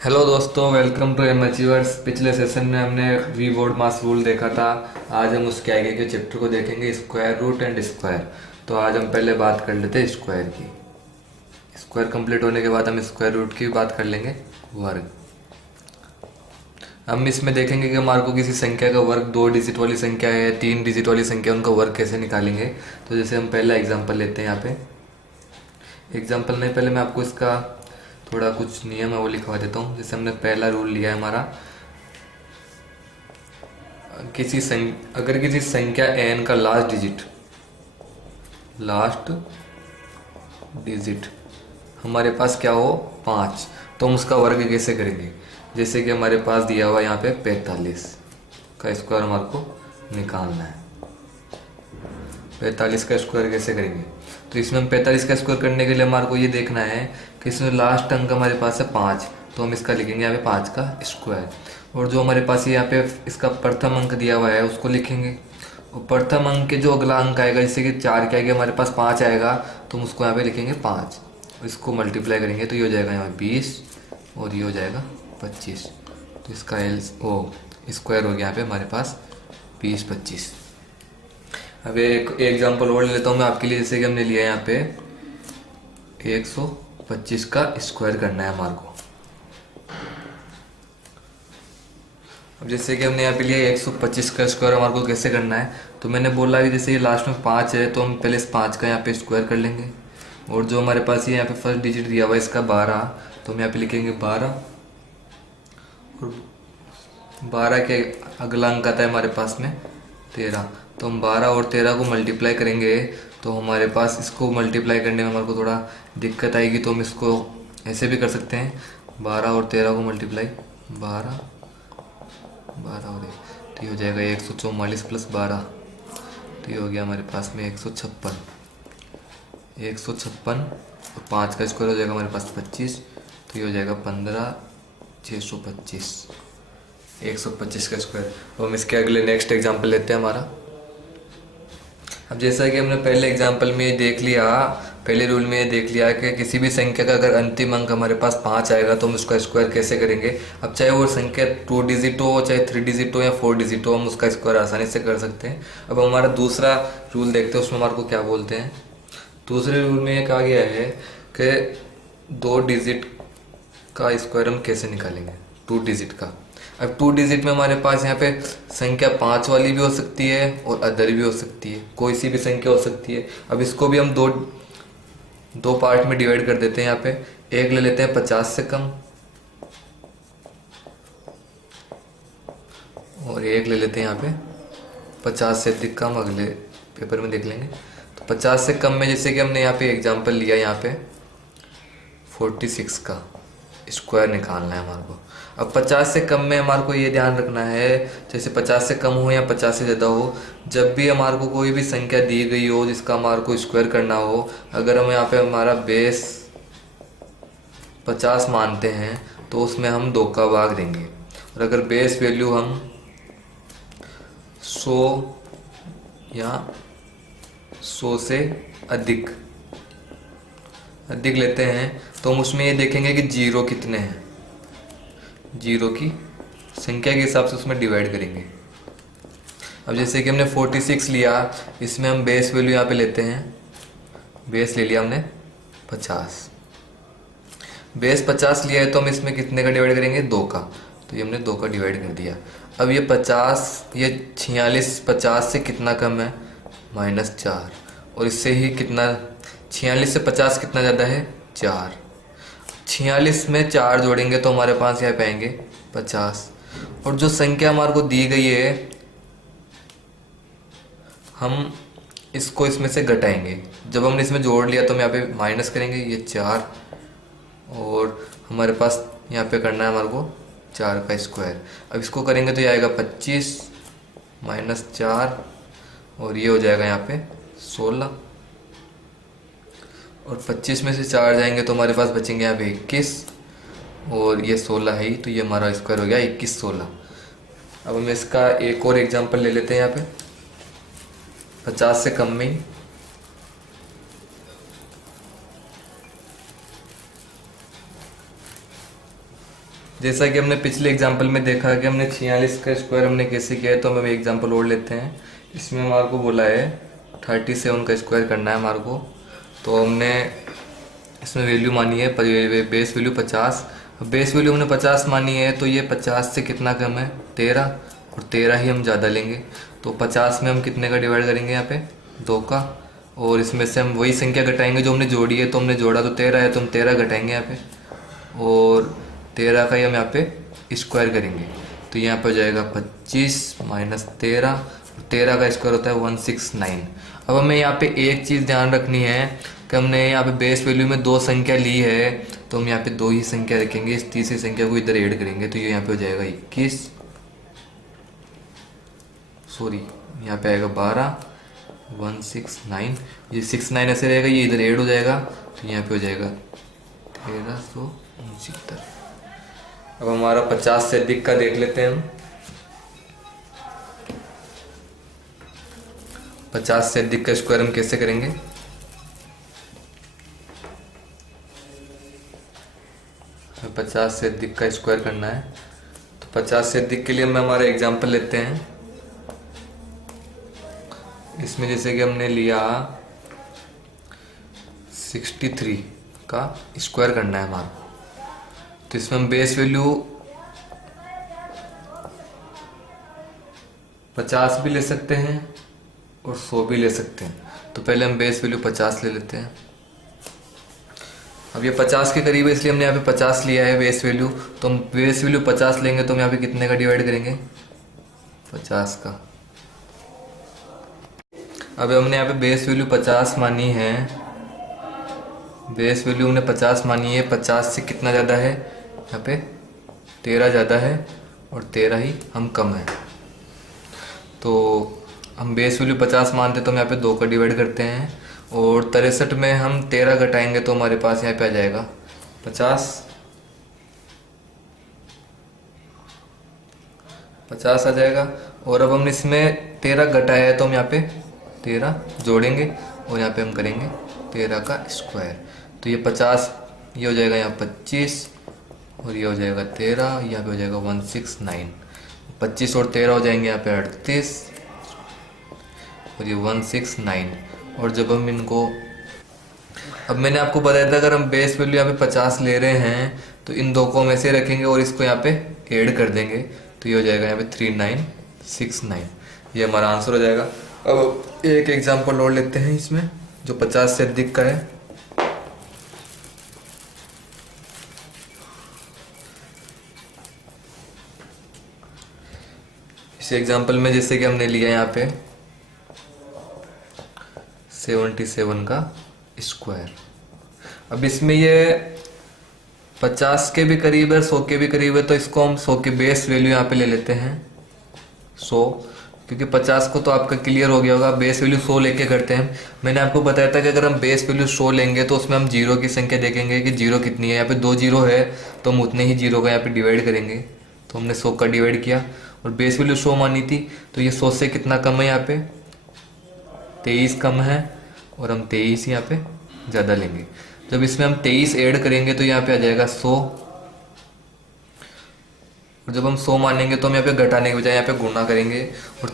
Hello दोस्तों, welcome to M achievers. पिछले session में हमने वी बोर्ड मास रूल देखा था। आज हम उसके आगे के चैप्टर को देखेंगे, स्क्वायर रूट एंड स्क्वायर। तो आज हम पहले बात कर लेते हैं स्क्वायर की। स्क्वायर कंप्लीट होने के बाद हम स्क्वायर रूट की बात कर लेंगे, वर्ग। हम इसमें देखेंगे कि हमारे को किसी संख्या का वर्ग 2 डिजिट वाली संख्या है, 3 डिजिट वाली संख्या, उनका वर्ग कैसे निकालेंगे। तो जैसे हम पहला एग्जाम्पल लेते हैं। यहाँ पे एग्जाम्पल नहीं, पहले मैं आपको इसका थोड़ा कुछ नियम है वो लिखवा देता हूँ। जैसे हमने पहला रूल लिया है हमारा, अगर किसी संख्या n का लास्ट डिजिट हमारे पास क्या हो, 5, तो हम उसका वर्ग कैसे करेंगे। जैसे कि हमारे पास दिया हुआ यहाँ पे 45 का स्क्वायर हमारे को निकालना है। 45 का स्क्वायर कैसे करेंगे, तो इसमें हम 45 का स्क्वायर करने के लिए हमारे को ये देखना है कि इसमें लास्ट अंक हमारे पास है 5, तो हम इसका लिखेंगे यहाँ पे 5 का स्क्वायर। और जो हमारे पास यहाँ पे इसका प्रथम अंक दिया हुआ है उसको लिखेंगे। और प्रथम अंक के जो अगला अंक आएगा, जैसे कि 4 के आगे हमारे पास 5 आएगा, तो हम उसको यहाँ पे लिखेंगे 5। इसको मल्टीप्लाई करेंगे तो ये हो जाएगा यहाँ 20 और ये हो जाएगा 25। तो इसका स्क्वायर हो गया यहाँ पे हमारे पास 20-25। अब एक एग्जांपल और ले लेता हूँ मैं आपके लिए। जैसे कि हमने लिया है यहाँ पे 125 का स्क्वायर करना है हमारे को। अब जैसे कि हमने यहाँ पे लिया 125 का स्क्वायर हमारे को कैसे करना है, तो मैंने बोला कि जैसे ये लास्ट में 5 है तो हम पहले इस 5 का यहाँ पे स्क्वायर कर लेंगे। और जो हमारे पास ये यहाँ पे फर्स्ट डिजिट दिया हुआ है इसका 12, तो हम यहाँ पे लिखेंगे 12। और 12 के अगला अंक आता है हमारे पास में 13, तो हम 12 और 13 को मल्टीप्लाई करेंगे। तो हमारे पास इसको मल्टीप्लाई करने में हमारे को थोड़ा दिक्कत आएगी, तो हम इसको ऐसे भी कर सकते हैं। 12 और 13 को मल्टीप्लाई, 12 12 और 1, तो ये हो जाएगा 144 प्लस 12, तो ये हो गया हमारे पास में 156। 156 और 5 का स्क्वायर हो जाएगा हमारे पास 25, तो ये हो जाएगा 15 625। 125 का स्क्वायर। अब हम इसके अगले नेक्स्ट एग्जाम्पल लेते हैं हमारा। अब जैसा कि हमने पहले एग्जाम्पल में ये देख लिया, पहले रूल में ये देख लिया कि किसी भी संख्या का अगर अंतिम अंक हमारे पास 5 आएगा तो हम उसका स्क्वायर कैसे करेंगे। अब चाहे वो संख्या 2 डिजिट हो, चाहे 3 डिजिट हो या 4 डिजिट हो, हम उसका स्क्वायर आसानी से कर सकते हैं। अब हमारा दूसरा रूल देखते हैं, उसमें हमारे को क्या बोलते हैं। दूसरे रूल में ये कहा गया है कि 2 डिजिट का स्क्वायर हम कैसे निकालेंगे, 2 डिजिट का। अब 2 डिजिट में हमारे पास यहाँ पे संख्या 5 वाली भी हो सकती है और अदर भी हो सकती है, कोई सी भी संख्या हो सकती है। अब इसको भी हम दो पार्ट में डिवाइड कर देते हैं। यहाँ पे एक ले लेते हैं 50 से कम और एक ले लेते हैं यहाँ पे 50 से अधिक कम। अगले पेपर में देख लेंगे। तो 50 से कम में जैसे कि हमने यहाँ पे एग्जाम्पल लिया, यहाँ पे 46 का स्क्वायर निकालना है हमारे को। अब 50 से कम में हमारे को ये ध्यान रखना है, जैसे 50 से कम हो या 50 से ज़्यादा हो, जब भी हमारे को कोई भी संख्या दी गई हो जिसका हमारे को स्क्वायर करना हो, अगर हम यहाँ पे हमारा बेस 50 मानते हैं तो उसमें हम 2 का भाग देंगे। और अगर बेस वैल्यू हम 100 या 100 से अधिक लेते हैं तो हम उसमें ये देखेंगे कि जीरो कितने हैं, जीरो की संख्या के हिसाब से उसमें डिवाइड करेंगे। अब जैसे कि हमने 46 लिया, इसमें हम बेस वैल्यू यहाँ पे लेते हैं। बेस ले लिया हमने 50, बेस 50 लिया है तो हम इसमें कितने का डिवाइड करेंगे, 2 का। तो ये हमने 2 का डिवाइड कर दिया। अब ये 46 50 से कितना कम है, -4। और इससे ही कितना, 46 से 50 कितना ज़्यादा है, 4। 46 में 4 जोड़ेंगे तो हमारे पास यहाँ पे आएंगे 50। और जो संख्या हमारे को दी गई है हम इसको इसमें से घटाएंगे। जब हमने इसमें जोड़ लिया तो हम यहाँ पे माइनस करेंगे, ये 4। और हमारे पास यहाँ पे करना है हमारे को 4 का स्क्वायर। अब इसको करेंगे तो ये आएगा 25 -4 और ये हो जाएगा यहाँ पे 16। और 25 में से 4 जाएंगे तो हमारे पास बचेंगे यहाँ पे 21 और ये 16 है ही, तो ये हमारा स्क्वायर हो गया 21-16। अब हम इसका एक और एग्जांपल ले लेते हैं यहाँ पे 50 से कम में ही। जैसा कि हमने पिछले एग्जाम्पल में देखा कि हमने 46 का स्क्वायर हमने कैसे किया है, तो हम एग्जाम्पल और लेते हैं। इसमें हमारे को बोला है 37 का स्क्वायर करना है हमारे को। तो हमने इसमें वैल्यू मानी है बेस वैल्यू 50। बेस वैल्यू हमने 50 मानी है, तो ये 50 से कितना कम है 13, और 13 ही हम ज़्यादा लेंगे। तो 50 में हम कितने का डिवाइड करेंगे यहाँ पे 2 का, और इसमें से हम वही संख्या घटाएंगे जो हमने जोड़ी है। तो हमने जोड़ा तो 13 है, तो हम 13 घटाएंगे यहाँ पे, और 13 का ही हम यहाँ पे स्क्वायर करेंगे। तो यहाँ पे हो जाएगा 25 माइनस 13, 13 का स्क्वायर होता है 169। अब हमें यहाँ पे एक चीज़ ध्यान रखनी है कि हमने यहाँ पे बेस वैल्यू में 2 संख्या ली है, तो हम यहाँ पे 2 ही संख्या रखेंगे। इस तीसरी संख्या को इधर ऐड करेंगे, तो ये यहाँ पे हो जाएगा 21, सॉरी यहाँ पे आएगा 12, 169। ये 69 ऐसे रहेगा, ये इधर ऐड हो जाएगा, तो यहाँ पे हो जाएगा 1369। अब हमारा 50 से अधिक का देख लेते हैं हम। 50 से अधिक का स्क्वायर हम कैसे करेंगे? हमें 50 से अधिक का स्क्वायर करना है, तो 50 से अधिक के लिए हम हमारा एग्जाम्पल लेते हैं। इसमें जैसे कि हमने लिया 63 का स्क्वायर करना है हमारा, तो इसमें हम बेस वैल्यू 50 भी ले सकते हैं और 100 भी ले सकते हैं। तो पहले हम बेस वैल्यू 50 ले लेते हैं। अब ये 50 के करीब है, इसलिए हमने यहाँ पे 50 लिया है बेस वैल्यू। तो हम बेस वैल्यू 50 लेंगे, तो हम यहाँ पे कितने का डिवाइड करेंगे 50 का। अब हमने यहाँ पे बेस वैल्यू 50 मानी है, बेस वैल्यू हमने 50 मानी है। 50 से कितना ज़्यादा है यहाँ पे 13 ज़्यादा है, और 13 ही हम कम है। तो हम बेस वैल्यू 50 मानते, तो हम यहाँ पे 2 का डिवाइड करते हैं, और 63 में हम 13 घटाएंगे, तो हमारे पास यहाँ पे आ जाएगा 50 आ जाएगा। और अब हमने इसमें 13 घटाया है, तो हम यहाँ पे 13 जोड़ेंगे, और यहाँ पे हम करेंगे 13 का स्क्वायर। तो ये 50, ये हो जाएगा यहाँ 25, और ये हो जाएगा 13, यहाँ पे हो जाएगा 169। 25 और 13 हो जाएंगे यहाँ पे 38, और ये 169। और जब हम इनको, अब मैंने आपको बताया था अगर हम बेस वैल्यू यहाँ पे 50 ले रहे हैं, तो इन 2 को हम ऐसे रखेंगे और इसको यहाँ पे ऐड कर देंगे, तो ये हो जाएगा यहाँ पे 3969। ये हमारा आंसर हो जाएगा। अब एक एग्जांपल और लेते हैं इसमें जो 50 से अधिक का है। इस एग्जांपल में जैसे कि हमने लिया यहाँ पे 77 का स्क्वायर। अब इसमें ये 50 के भी करीब है, 100 के भी करीब है, तो इसको हम 100 के बेस वैल्यू यहाँ पे ले लेते हैं 100, क्योंकि 50 को तो आपका क्लियर हो गया होगा, बेस वैल्यू 100 लेके करते हैं। मैंने आपको बताया था कि अगर हम बेस वैल्यू 100 लेंगे, तो उसमें हम जीरो की संख्या देखेंगे कि जीरो कितनी है। यहाँ पे 2 जीरो है, तो हम उतने ही जीरो का यहाँ पे डिवाइड करेंगे। तो हमने 100 का डिवाइड किया, और बेस वैल्यू 100 मानी थी, तो ये 100 से कितना कम है यहाँ पे 23 कम है, और हम 23 यहाँ पे ज़्यादा लेंगे। जब इसमें हम 23 ऐड करेंगे, तो यहाँ पे आ जाएगा 100, और जब हम 100 मानेंगे, तो हम यहाँ पे घटाने के बजाय यहाँ पे गुणा करेंगे, और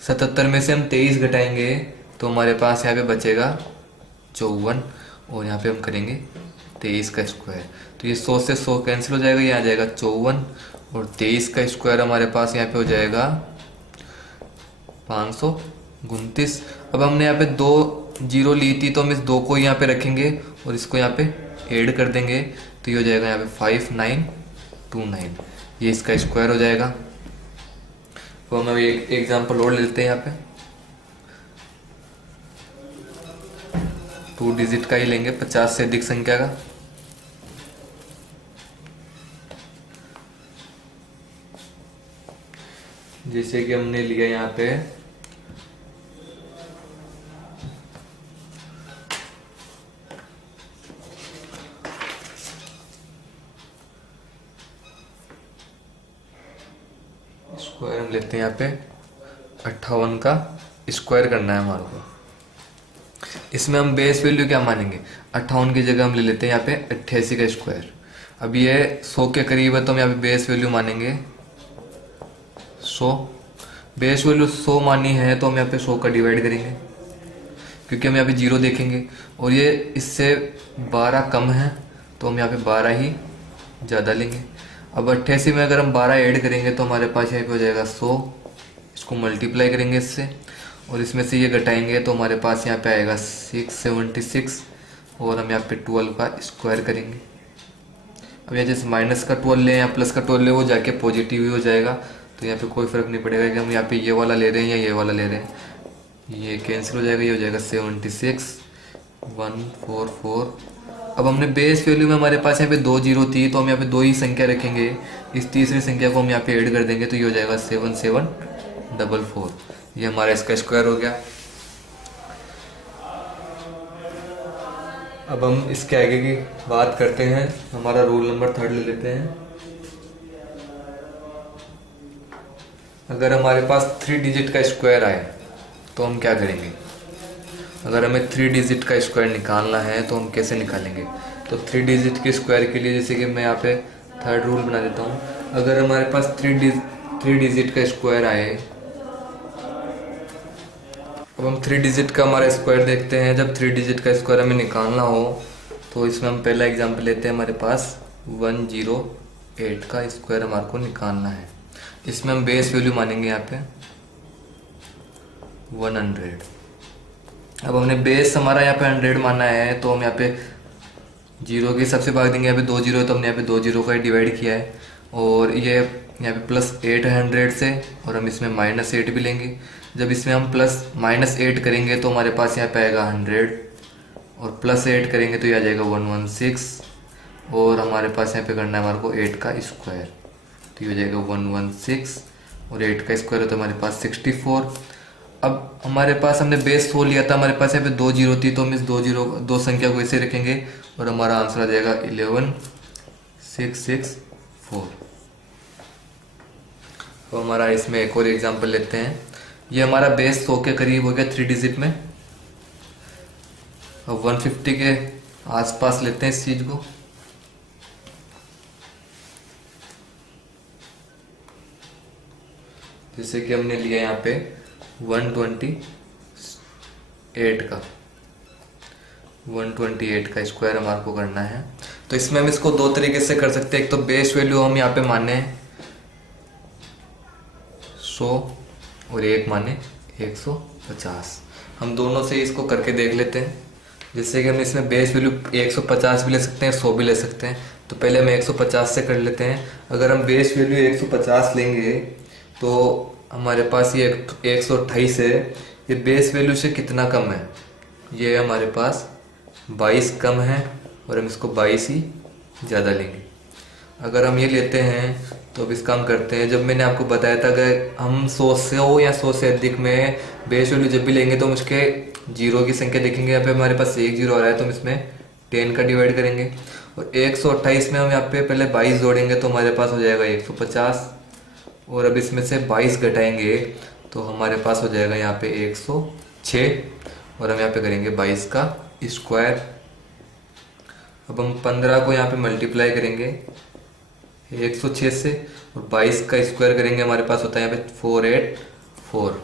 77 में से हम 23 घटाएंगे, तो हमारे पास यहाँ पे बचेगा 54, और यहाँ पे हम करेंगे 23 का स्क्वायर। तो ये 100 से 100 कैंसिल हो जाएगा, ये आ जाएगा 54, और 23 का स्क्वायर हमारे पास यहाँ पे हो जाएगा 529। अब हमने यहाँ पे 2 जीरो ली थी, तो हम इस 2 को यहाँ पे रखेंगे और इसको यहाँ पे ऐड कर देंगे, तो ये हो जाएगा यहाँ पे 5929। ये इसका स्क्वायर हो जाएगा। तो हम अभी एक एग्जांपल और लेते हैं यहाँ पे, 2 डिजिट का ही लेंगे, 50 से अधिक संख्या का। जैसे कि हमने लिया यहाँ पे स्क्वायर, हम लेते हैं यहाँ पे 58 का स्क्वायर करना है हमारे को। इसमें हम बेस वैल्यू क्या मानेंगे 58 की जगह हम ले लेते हैं यहाँ पे 88 का स्क्वायर। अब ये 100 के करीब है तो हम यहाँ पे बेस वैल्यू मानेंगे 100। बेस वैल्यू 100 मानी है तो हम यहाँ पे 100 का डिवाइड करेंगे, क्योंकि हम यहाँ पे 0 देखेंगे और ये इससे 12 कम है तो हम यहाँ पे 12 ही ज़्यादा लेंगे। अब 88 में अगर हम 12 ऐड करेंगे तो हमारे पास यहाँ पे हो जाएगा 100। इसको मल्टीप्लाई करेंगे इससे और इसमें से ये घटाएंगे तो हमारे पास यहाँ पे आएगा 676 और हम यहाँ पे 12 का स्क्वायर करेंगे। अब यहाँ जैसे माइनस का 12 लें या प्लस का 12 लें वो जाके पॉजिटिव ही हो जाएगा, तो यहाँ पे कोई फ़र्क नहीं पड़ेगा कि हम यहाँ पे ये वाला ले रहे हैं या ये वाला ले रहे हैं। ये कैंसिल हो जाएगा, ये हो जाएगा 76 144। अब हमने बेस वैल्यू में हमारे पास यहाँ पे 2 जीरो थी तो हम यहाँ पे 2 ही संख्या रखेंगे, इस तीसरी संख्या को हम यहाँ पे ऐड कर देंगे तो ये हो जाएगा 7744। ये हमारा इसका स्क्वायर हो गया। अब हम इसके आगे की बात करते हैं। हमारा रोल नंबर 3 ले लेते हैं। अगर हमारे पास 3 डिजिट का स्क्वायर आए तो हम क्या करेंगे? अगर हमें 3 डिजिट का स्क्वायर निकालना है तो हम कैसे निकालेंगे? तो 3 डिजिट के स्क्वायर के लिए जैसे कि मैं यहाँ पे 3rd रूल बना देता हूँ। अगर हमारे पास 3 डिजिट का स्क्वायर आए, अब हम 3 डिजिट का हमारा स्क्वायर देखते हैं। जब 3 डिजिट का स्क्वायर हमें निकालना हो तो इसमें हम पहला एग्जांपल लेते हैं। हमारे पास 108 का स्क्वायर हमारे को निकालना है। इसमें हम बेस वैल्यू मानेंगे यहाँ पे 100। अब हमने बेस हमारा यहाँ पे 100 माना है तो हम यहाँ पे जीरो के सबसे भाग देंगे। यहाँ पे 2 जीरो है तो हमने यहाँ पे 2 जीरो का डिवाइड किया है और ये यहाँ पे +8 है 100 से और हम इसमें -8 भी लेंगे। जब इसमें हम -8 करेंगे तो हमारे पास यहाँ पे आएगा 100 और +8 करेंगे तो ये आ जाएगा 116 और हमारे पास यहाँ पे करना है हमारे को 8 का स्क्वायर, तो ये हो जाएगा 116 और 8 का स्क्वायर है तो हमारे पास 64। अब हमारे पास हमने बेस 100 लिया था, हमारे पास यहाँ पे 2 जीरो थी तो हम इस 2 संख्या को ऐसे रखेंगे और हमारा आंसर आ जाएगा 11664। तो हमारा इसमें एक और एग्जांपल लेते हैं। ये हमारा बेस 100 के करीब हो गया 3 डिजिट में। अब 150 के आसपास लेते हैं इस चीज को। जैसे कि हमने लिया यहाँ पे 128 का स्क्वायर हमारे को करना है। तो इसमें हम इसको 2 तरीके से कर सकते हैं। एक तो बेस वैल्यू हम यहाँ पे माने 100 और एक माने 150। हम दोनों से इसको करके देख लेते हैं। जैसे कि हम इसमें बेस वैल्यू 150 भी ले सकते हैं, 100 भी ले सकते हैं। तो पहले हम 150 से कर लेते हैं। अगर हम बेस वैल्यू 150 लेंगे तो हमारे पास ये 128 है, ये बेस वैल्यू से कितना कम है? ये हमारे पास 22 कम है और हम इसको 22 ही ज़्यादा लेंगे। अगर हम ये लेते हैं तो अब इसका हम करते हैं। जब मैंने आपको बताया था अगर हम 100 से हो या 100 से अधिक में बेस वैल्यू जब भी लेंगे तो हम उसके जीरो की संख्या देखेंगे। यहाँ पे हमारे पास 1 जीरो आ रहा है तो हम इसमें 10 का डिवाइड करेंगे और 128 में हम यहाँ पे पहले 22 जोड़ेंगे तो हमारे पास हो जाएगा 150 और अब इसमें से 22 घटाएंगे तो हमारे पास हो जाएगा यहाँ पे 106 और हम यहाँ पे करेंगे 22 का स्क्वायर। अब हम 15 को यहाँ पे मल्टीप्लाई करेंगे 106 से और 22 का स्क्वायर करेंगे, हमारे पास होता है यहाँ पे 484।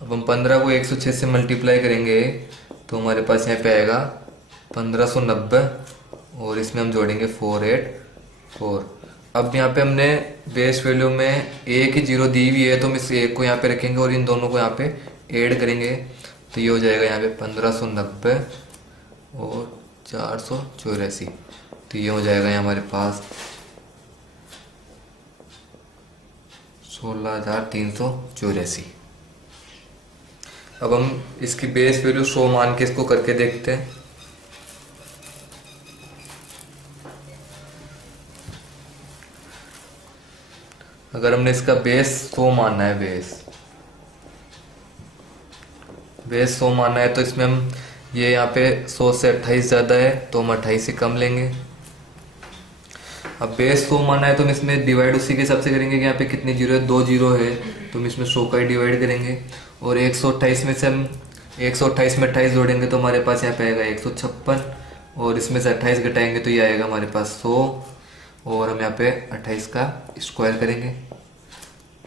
अब हम 15 को 106 से मल्टीप्लाई करेंगे तो हमारे पास यहाँ पे आएगा 1590 और इसमें हम जोड़ेंगे 484। अब यहाँ पे हमने बेस वैल्यू में एक ही जीरो दी हुई है तो हम इस एक को यहाँ पे रखेंगे और इन दोनों को यहाँ पे ऐड करेंगे तो ये हो जाएगा यहाँ पे 1590 और 484। तो ये हो जाएगा यहाँ हमारे पास 16,384। अब हम इसकी बेस वैल्यू 100 मान के इसको करके देखते हैं। अगर हमने इसका बेस 100 मानना है, बेस 100 मानना है तो इसमें हम ये यहाँ पे 100 से 28 ज़्यादा है तो हम 28 से कम लेंगे। अब बेस 100 माना है तो हम इसमें डिवाइड उसी के हिसाब से करेंगे कि यहाँ पे कितने जीरो है, 2 जीरो है तो हम इसमें 100 का ही डिवाइड करेंगे और 128 में से हम 128 में 28 जोड़ेंगे तो हमारे पास यहाँ पे आएगा 156 और इसमें से 28 घटाएंगे तो ये आएगा हमारे पास 100, और हम यहाँ पे 28 का स्क्वायर करेंगे,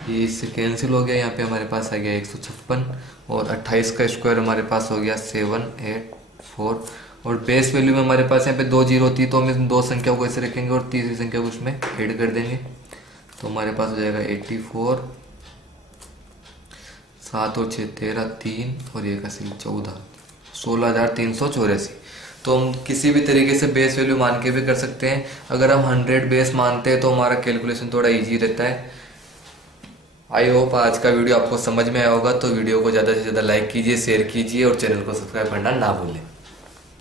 ये इससे कैंसिल हो गया। यहाँ पे हमारे पास आ गया 156, और 28 का स्क्वायर हमारे पास हो गया 784, और बेस वैल्यू में हमारे पास यहाँ पे 2 जीरो थी, तो हम इन दो संख्याओं को ऐसे रखेंगे और तीसरी संख्या को उसमें ऐड कर देंगे, तो हमारे पास हो जाएगा 84, 7 और 6 13, 3 और 1 80 14, 16,384। तो हम किसी भी तरीके से बेस वैल्यू मान के भी कर सकते हैं। अगर हम 100 बेस मानते हैं तो हमारा कैलकुलेशन थोड़ा इजी रहता है। आई होप आज का वीडियो आपको समझ में आया होगा। तो वीडियो को ज़्यादा से ज़्यादा लाइक कीजिए, शेयर कीजिए और चैनल को सब्सक्राइब करना ना भूलें।